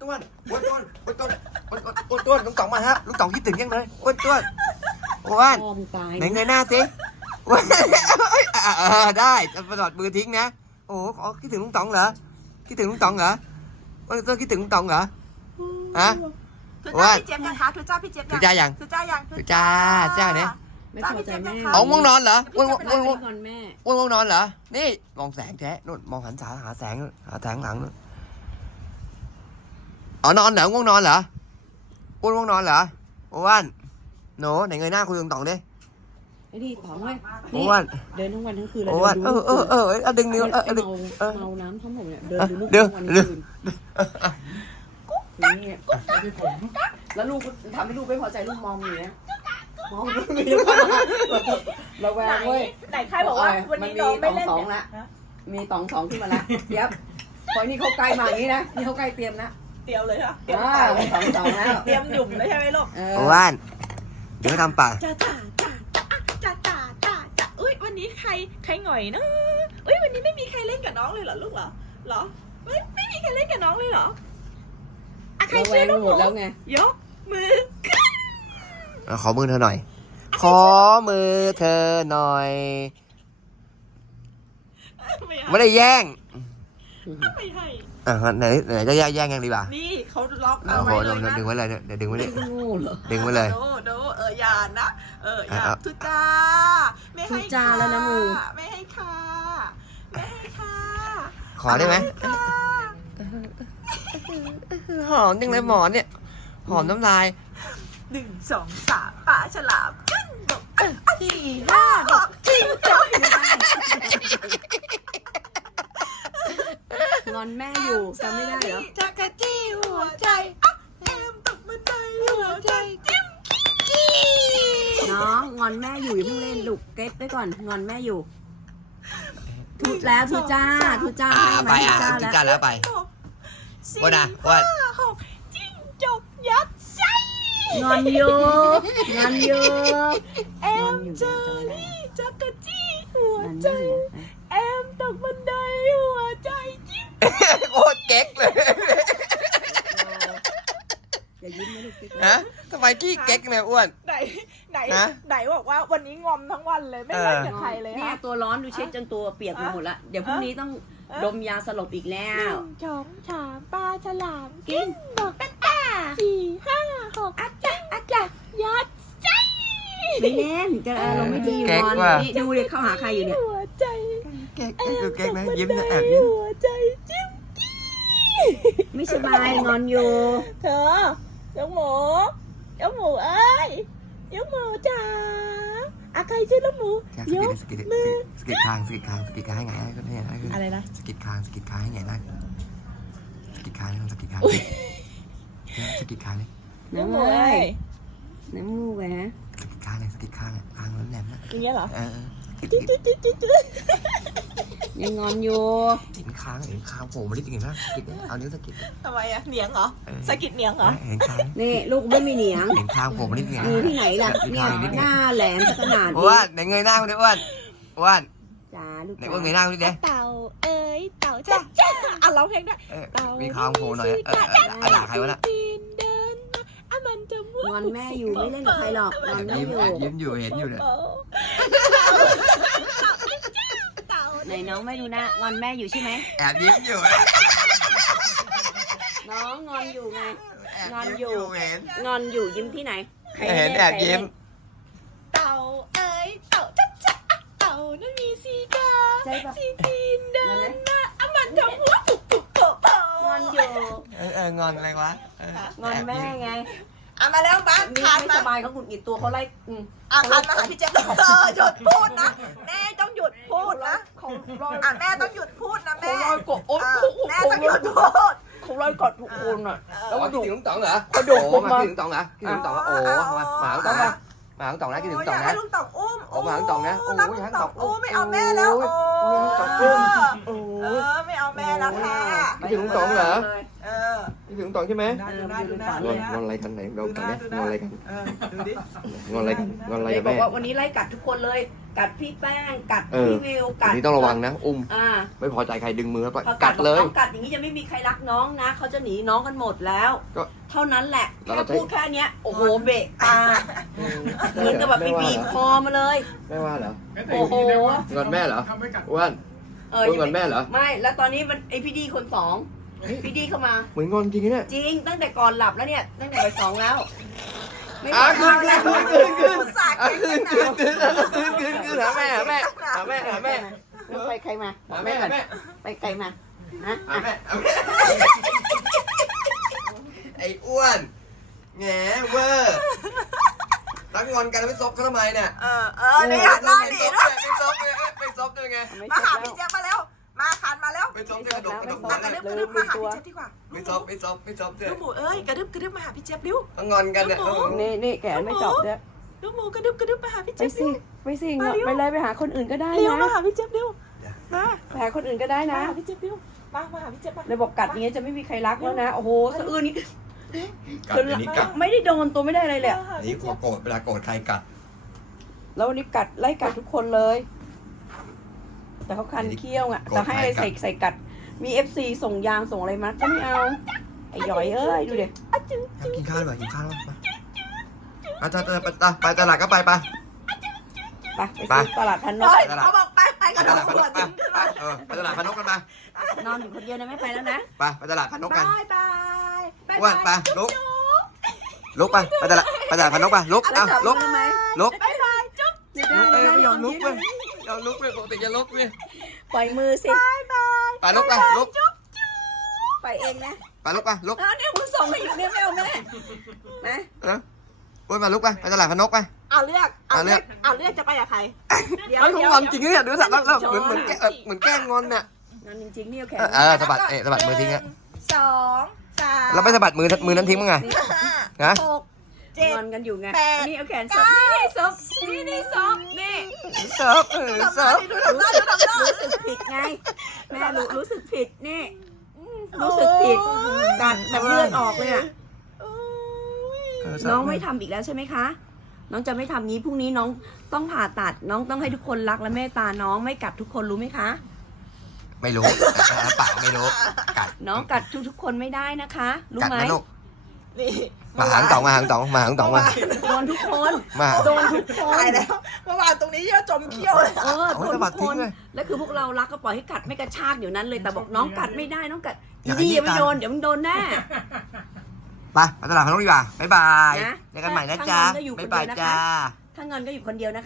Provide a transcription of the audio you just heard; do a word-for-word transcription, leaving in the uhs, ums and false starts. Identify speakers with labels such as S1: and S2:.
S1: ต้วนอ้วนต้วนอ้วนต้วนอ้วนต้วนอ้วนต้วนลุงต๋องมาฮะลุงต๋องคิดถึงยังเลยอ้วนต้วนอ้วนไหนเงยหน้าสิอ้วนเออได้จะประดอดมือทิ้งนะโอ้ขอคิดถึงลุงต๋องเหรอคิดถึงลุงต๋องเหรออ้วนต้วนคิดถึงลุงต๋องเหรอฮะ
S2: ทุจ้าพี่เจี๊ยบยังคะทุจ้าพี่เจี๊ยบ
S1: ทุจ้ายัง
S2: ทุจ้ายัง
S1: ทุจ้าจ้าเนี่ย
S3: ไม่พอใจแม่
S1: เอาง่วงนอนเหรออ้วนอ้วนอ้วน
S3: ก่อนแม่
S1: อ้วนง่วงนอนเหรอนี่มองแสงแท้นู่นมองหันสาหาแสงหาแสงหลังนู่นอ๋อนอนเหรอง่วงนอนเหรออ้วนง่วงนอนเหรออ้วนหนูไหนเงยหน้าคุยกับต๋องดิ
S3: ไอ้ดิป๋องเว้ย
S1: อ้วน
S3: เดินทั้งวันทั้งคืนเลย
S1: อ้วนเออเออเออเอาดึงนิ้วเออดึง
S3: เมาเมาน้ำทั้งหมดเนี่ยเดินดูลูก
S1: เดี๋ยว
S3: ทั้งวัน
S1: เดี๋
S3: ทั้
S1: ยว
S3: งคืนนี่แล้วลูกทำให้ลูกไม่พอใจลูกมองอย่างเงี้ยมองลูกไม่รู้ระแวงเว้ย
S2: ไหนใครบอกว่าวันนี้น้องไม่เล่น
S3: สองละมีตองสองขึ้นมาละเดี๋ยวพอนี่เขาใกล้มาอย่างนี้นะนี่เขาใกล้เตรียมนะ
S2: เตรียมเลยค่ะเตรียม
S3: อ่าสองสองแล้ว
S2: เตรียมหยุ่มเลยใช่ไหมลูก
S1: อ้วนเดี๋ยวทำปาก
S2: จ้าจ้าจ้าจ้าจ้าจ้าจ้าอุ้ยวันนี้ใครใครหง่อยนะอุ้ยวันนี้ไม่มีใครเล่นกับน้องเลยเหรอลูกเหรอเหรอไม่ไม่มีใครเล่นกับน้องเลยเหรออะใคร
S3: ระแว
S2: ช่วย
S3: ง
S2: ลูก
S3: หมดแล้วไง
S2: ยกมือขึ้น
S1: ขอมือเธอหน่อย ขอมือเธอหน่อย
S2: ไม่ให้
S1: ไม่ได้แย่ง
S2: ไม่ให้
S1: อ่ะไหนไหนจะแย่งแย่งกันดีกว่า
S2: นี่เขาล็อก
S1: โอ้โหเดี๋ยวดึงไว้เลยเดี๋ยวดึงไว้เลย
S3: โง่เหรอ
S1: ดึงไว้เลย
S2: โดโดเอออย่านะเอออย่า
S1: อ่ะ
S2: ทุจ้าไม่ให้
S3: ทุจ้าแล้วนะมึง
S2: ไม่ให้ค่ะไม่ให้ค่ะ
S1: ขอได้ไหม
S2: ค่ะ
S1: หอมจังเลยหมอนเนี่ย หอมน้ำลาย
S2: หนึ่งสองสามป่าฉลามขึ้นบกสี่ห้าหกจิ้งจก
S3: งอนแม่อยู่จำไม่ได้เหรอ
S2: จักรจี้หัวใจอ่ะแอมตกบันไดหัวใจจิ้มกี้
S3: น้องงอนแม่อยู่อย่าเพิ่งเล่นลูกเก็ตไว้ก่อนงอนแม่อยู่ทุแล้วทุจ้าทุจ้า
S1: อ่า
S3: ให้
S1: ไป
S3: มาทุ
S1: อ่ะ
S3: จ้า
S1: กิน
S3: แล้ว
S1: กันแล้วไป
S2: สี่
S1: ว่านะ
S2: ห้า
S1: ว่า
S2: หกจิ้งจกยัดไส้
S3: งอนอยู่งอนอยู่
S2: แอมเจอรี่จักรจี้หัวใจแอมตกบันไดหัวใจจิ้ม
S1: โคตรเก๊กเลย
S3: อย่ายิ้มนะลูกเก๊ก
S1: ฮะทำไมขี้เก๊กเนี่ยอ้วน
S2: ไหนไหน
S1: ฮะ
S2: ไหนบอกว่าวันนี้งอมทั้งวันเลยไม่เล่นกับใครเลย
S3: เนี่ย
S2: ฮะ
S3: ตัวร้อนดูเช็ดจนตัวเปียกไปหมดละเดี๋ยวพรุ่งนี้ต้องดมยาสลบอีกแล้
S2: หนึ่
S3: ว
S2: งสองสามปลาฉลามกินดอกตาสี่ห้าหกอาจารย์อาจารย์ยัดใจ
S3: ไม่เล่นจะเราไม่ดีอยู่
S1: เก๊ก
S3: งอน
S1: ว่ะ
S3: นี่ดูเลยเข้าหาใครอยู่เนี่ย
S2: หัวใจ
S1: เก๊กคือเก๊กนะยิ้มนะแอบยิ้ม
S2: หัวใจจิ้ม
S3: ไม่สบายงอนอยู่
S2: เธอเจ้าหมูเจ้าหมูเอ้ยเจ้าหมูจ๋าอะใครชื่อลูกหมู
S1: ส
S2: ย
S1: กิด
S2: ก
S1: สกิดสกิดคางสกิดคางสกิดคางให้ไงก็เนี่ยนะคือ
S2: อะไรนะ
S1: สกิดคางสกิดคางให้ไงนะสกิดคางสกิดคางสกิดคางเลย
S2: ลูกหมู
S3: น้ำเอ้
S2: เอ้
S3: ย
S2: ย
S3: น้ำมูกแหวะ
S1: สกิดคางเลยสกิดคางอ่ะคางมันแหลมนะ
S2: อย่างเงี้ยเหรอ
S1: เออ
S2: จิ๊ดจิ๊ดจิ๊ดจิ๊ดจิ๊ด
S3: ยังงอนอยู่
S1: เห็นคางเห็นคางโผล่มาได้จริงๆนะสกิดเอานิ้วสกิด
S2: ทำไมอะเหนียงเหรอสะกิดเหนียงเหรอ
S1: เห็นคาง
S3: นี่ลูกไม่มีเหนียง
S1: เห็นคางโผล่มาได้จริง
S3: มีที่ไหนล่ะเนี่ยหน้าแหลมขนาด
S1: อ้
S3: นี้
S1: วนไหนเงยหน้าคุณดิอ้วนอ้วน
S3: จ้าลูก
S1: ไหนอ้วนเงยหน้าคุณดิเด้
S2: เต่าเอ้ยเต่าจ้าจ้าอ่ะร้องเพลงด้วย
S1: มีคางโผล่หน่อยเออด่าใครวะน่ะ
S2: ตีนเดินมาอ่ะมันจะม้ว
S3: งอนแม่อยู่ไม่เล่นกับใครหรอกงอนแม่
S1: ยิ้ม
S3: อยู่
S1: แอบยิ้มอยู่เห็นอยู่เนี่ย
S2: เต่า
S3: ไหนน้องไม่ดูนะงอนแม่อยู่ใช่ไหม
S1: แอบยิ้มอยู่
S3: น้องงอนอยู่ไง
S1: แอบยิ้มอยู่เห็น
S3: งอนอยู่ยิ้มที่ไหนใคร
S1: เห็น
S3: ล่
S1: แอบยิ้ม
S2: เต่าเอ้ยเต่าจ้าจ้าเต่านั้นมีสีกา
S3: ใช่ปะ
S2: สีตีนเดินมาอ่ะมันจะม้วปุกปุกโผล่โผล่
S3: งอนอยู่
S1: เออเอองอนอะไรวะ
S3: งอนแม่ไง
S2: อ่ะมาแล้วบ้าน
S3: นี่
S2: คาน
S3: ไม่
S2: มา
S3: สบายเขาหงุดหงิดตัวเขาไล่อืม
S2: อ่ะคานมาหาพี่เจ๊เออหยุดพูดนะแม่ต้องหยุดพูดนะ
S3: เขาลอย
S2: อ่ะแม่ต้องหยุดพูดนะ
S3: เขา
S2: แม่
S3: ลอยกดโอ๊ย
S2: อ่ะ
S3: เขา
S2: แม่ต้องหยุดพูด
S3: เขาลอยกดทุกคนอ่ะ
S1: แล้วมาคิดถึงลุงต๋องเหรอ
S3: เขาโดด
S1: โอ้
S3: ลง
S1: มา
S3: มา
S1: คิดถึงต๋องเหรอคิดถึงต๋องเหรอโอ้มาหมาลุงต๋องนะหมาลุงต๋องนะคิดถึงต๋อง
S2: อยาก
S1: นะ
S2: ให้ลุงต๋องอุ้ม
S1: โอ้มาลุงต๋องนะโอ้
S2: รัก
S1: ย
S2: ลุ
S1: ให้
S2: ง
S1: ลุง
S2: ต๋
S1: ต๋
S2: อ
S1: อง ง
S2: อุ้มไม่เอาแม่แล้วโอ้
S1: ลุงต๋องอุ้มโอ้
S2: เอย อไม่เอาแม่แล้วค่ะ
S1: คิดถึงลุงต๋องเหรอ
S2: เออ
S1: คิดถึงลุงต๋องใช่ไหม
S2: ดูหน้าดูหน้า
S1: ง
S2: ดู
S1: อน
S2: หน้าง
S1: อนอะไรกันไหนเรา
S2: ดูห
S1: ตอน
S2: น้า
S1: นี้
S2: ดูห
S1: ง
S2: น้า
S1: อนอะไรกัน
S2: เออดูดิ
S1: งอนอะไรกันงอนอะไร
S3: เด็
S1: กั
S3: ก
S1: บ
S3: บอก
S1: แม่
S3: ว่าวันนี้ไล่กัดทุกคนเลย กัดพี่แป้ง กัด
S1: เออ
S3: พี่วิว
S1: อั
S3: กัด
S1: นนี้ต้องระวังนะ อุ้ม
S3: อ่า
S1: ไม่พอใจใครดึงมือไป
S3: พอ
S1: กัดเลย
S3: น้องกัดอย่างนี้จะไม่มีใครรักน้องนะ เขาจะหนีน้องกันหมดแล้ว
S1: ก็
S3: เท่านั้นแหละ
S1: แล้ว
S3: แค่
S1: เราจะ
S3: พูดแค่เนี้ย โอ้โห เบะตา เหมือนกับแบบไปบีบคอมาเลย
S1: แม่ว่าเหรอ
S3: โอ้โห
S1: งอนแม่เหรอ
S4: ทำไม่กัด
S1: อ้วน
S3: เออ
S1: อ้วนงอนแม่เหรอ
S3: ไม่ แล้วตอนนี้มันไอพี่ดีคนสองพี่ดีเข้ามา
S1: เหมือนงอนจริงๆเนี่ย
S3: จริง ตั้งแต่ก่อนหลับแล้วเนี่ย ตั้งแต่ไปสองแล้ว ไม่
S1: อ่ะ
S3: ได้
S1: คืน
S3: แล้ว
S1: คืนคืนคืนอ่ะคืนคืนคืนคืนคืนคืนหาแม่หาแม่หาแม่หาแม่
S3: ไปใครมา
S1: หา
S3: แม่
S1: แม่
S3: ก่อน
S1: แม่
S3: ไปใครมาฮะ
S1: หาแม่หาแม่ไอ้อ้วนแงเวอร์ตั้งงอนกันแล้วไม่ซบเขาทำไมเนี่ย
S2: เออเออนี่หันหน้าหนีด้วย
S1: ไม่ซบเลยไม่ซบด้วยไง
S3: ไม่
S2: มา
S3: เสร็จ
S2: หา
S3: แล้ว
S2: พี่เจี๊ยบมาแล้วมาคันมาแล้ว
S1: ไม่ซบด้วยกระดกกระดก
S3: ไม่
S2: อ่ะ
S3: ซ
S2: ก
S3: บ
S2: ระ
S1: เลย
S2: ดึบกระดึบมาหาพี่เจี๊ยบดีกว่า
S1: ไม่ซบไม่ซบไม่ซบด้วย
S2: ลูกหมูเอ้ยกระดึบกระดึบมาหาพี่เจี๊ยบเร็ว
S1: ต้องงอนกันเนี่ยเออ
S3: นี่นี่แขนไม่จับด้วย
S2: ลูกหมูกระดึบกระดึบมาหาพี่
S3: ไป
S2: เจี๊ยบ
S3: สิ ไปสิเงาะไปเลยไปหาคนอื่นก็ได้
S2: เร็ว
S3: นะ
S2: มาหาพี่เจี๊ยบเร็วมา
S3: ไปหาคนอื่นก็ได้
S2: มา
S3: นะ
S2: หาพี่เจี๊ยบเร็วมามาหาพี่เจี๊ยบมา
S3: เลยบอกกัดอย่างเงี้ยจะไม่มีใครรักแล้วนะ โอ้โหสะอื้นนี่
S1: กัดอันนี้กัด
S3: ไม่ได้โดนตัวไม่ได้อะไรเลยอะ
S2: มาหา
S1: นี่
S2: พี่
S1: กลั
S2: เจี๊
S1: วย
S2: บ
S1: โกรธเวลาโกรธใครกัด
S3: แล้ววันนี้กัดไล่กัดทุกคนเลย แต่เขาคันเขี้ยวอ่ะแต่ให้อะไรใส่ใส่กัด มีเอฟซีส่งยางส่งอะไรมาก็ไม่เอา ไอ้หยอยเอ้ยดูดิ
S1: กินข้าวหน่อยกินข้าวมาไปไปไปไปตลาดก็ไปไป
S3: ไปไปซื้อตลาดพันนก
S2: เฮ้ยเขาบอกไปไป
S1: ไป
S2: กัน
S1: ต
S2: ทุ
S1: ลาด
S2: ก
S1: พน
S2: ค
S1: ก
S2: น
S1: ไปไปเออไปตลาดพนกกันมาน
S3: อนอยู่คนเดียวนะไม่ไปแล้วนะ
S1: ไปไปตลาดพนกกัน
S2: บายบายบาย
S1: อ้วนไปลุกลุกไปไปตลาดไปตลาดพนกไปลุก
S3: แล้ว
S1: เอ้า
S3: จับ
S1: ลุก
S3: ได้ไหม
S1: ลุก
S2: บายบายจุ๊บ
S3: ไม่ได้
S1: ลุก
S3: ไม่
S1: เอ้ย
S3: ได้
S1: ไม่ยอมลุกเว้ยยอมลุกเว้ยปกติจะลุกเว้ย
S3: ปล่อยมือสิ
S2: บายบาย
S1: ไปลุกไปลุก
S2: จุ๊บจุ๊บ
S3: ไปเองนะ
S1: ไปลุกไปลุก
S3: เอาเนี่ยมึงส่งให้อยู่เนี่ยไม่เอาแม่นะ
S1: เอออ้วนไปลุกไปไปตลาดพนกไป
S2: เอาเลือกเอา
S1: เอาเลื
S2: เลื
S1: อ
S2: อก กเอาเลือกจะไปกับใครเดี๋ยว
S1: เอ้ยเขา
S2: เดี๋ยว
S1: งอนจริงเนี่ยดูสัตว์แล้วแล้วเหมือนเหมือนแกล้งเออเหมือนแกล้งงอนน่ะ
S3: นอนจริงๆนี่เอาแขน
S1: เออเออสะบัดเอะสะบัดมือทิ้งอะ
S2: สองสาม
S1: เราไม่สะบัดมือมือนั้นทิ้งมั้งไง
S2: ห้า
S1: นะ
S2: หกเจ็ด
S3: นอนกันอยู่ไง
S2: แปด
S3: นี่เอาแขนซบนี่ซบนี่นี่ซบนี่
S1: เซิร์ฟเออเซิร์ฟ
S2: ดูทำหน้าดูทำหน้า
S3: รู้สึกผิดไง แม่รู้รู้สึกผิดนี่อืมรู้สึกผิดกัดแบบเลือดออกเลยอะ
S2: โอ้ย
S3: น้องไม่ทำอีกแล้วใช่ไหมคะ น้องจะไม่ทำนี้พรุ่งนี้น้องต้องผ่าตัด น้องต้องให้ทุกคนรักและเมตตาน้องไม่กัดทุกคนรู้ไหมคะ
S1: ไม่รู้ปากไม่รู้กัด
S3: น้องกัดทุกทุกๆคนไม่ได้นะคะ รู้
S1: กัด
S3: ไหม
S1: นะลูก
S2: นี่
S1: มาหางต่องมาหางต่องมาหางต่องมา
S3: โดนทุกคน
S1: มา
S3: โดนทุกคน
S2: ตายแล้วเมื่อวานตรงนี้เยอะจมเขี้ยวเลย
S3: เออ
S1: เอา
S3: โดน
S1: สะบั
S3: ทุ
S1: ด
S3: ก
S1: ทิ้
S3: ค
S1: ง
S3: น
S1: เลย
S3: แล้วคือพวกเรารักก็ปล่อยให้กัดไม่กระชากอยู่นั้นเลยแต่บอกน้องกัดไม่ได้น้องกัด
S1: อย่า
S3: ดี
S1: ให้
S3: อย่าไม่
S1: กัด
S3: โดนเดี๋ยวมึงโดนแน่
S1: ไปไปตลาดพนกดีกว่าบ๊ายบาย
S3: นะ
S1: เจอกันใหม่นะ
S3: ถ้า
S1: จ๊ะ
S3: งั้นก็อยู่คน
S1: บ๊าย
S3: เดี
S1: บาย
S3: ยวนะคะ
S1: จ้า
S3: ถ้าเงินก็อยู่คนเดียวนะคะ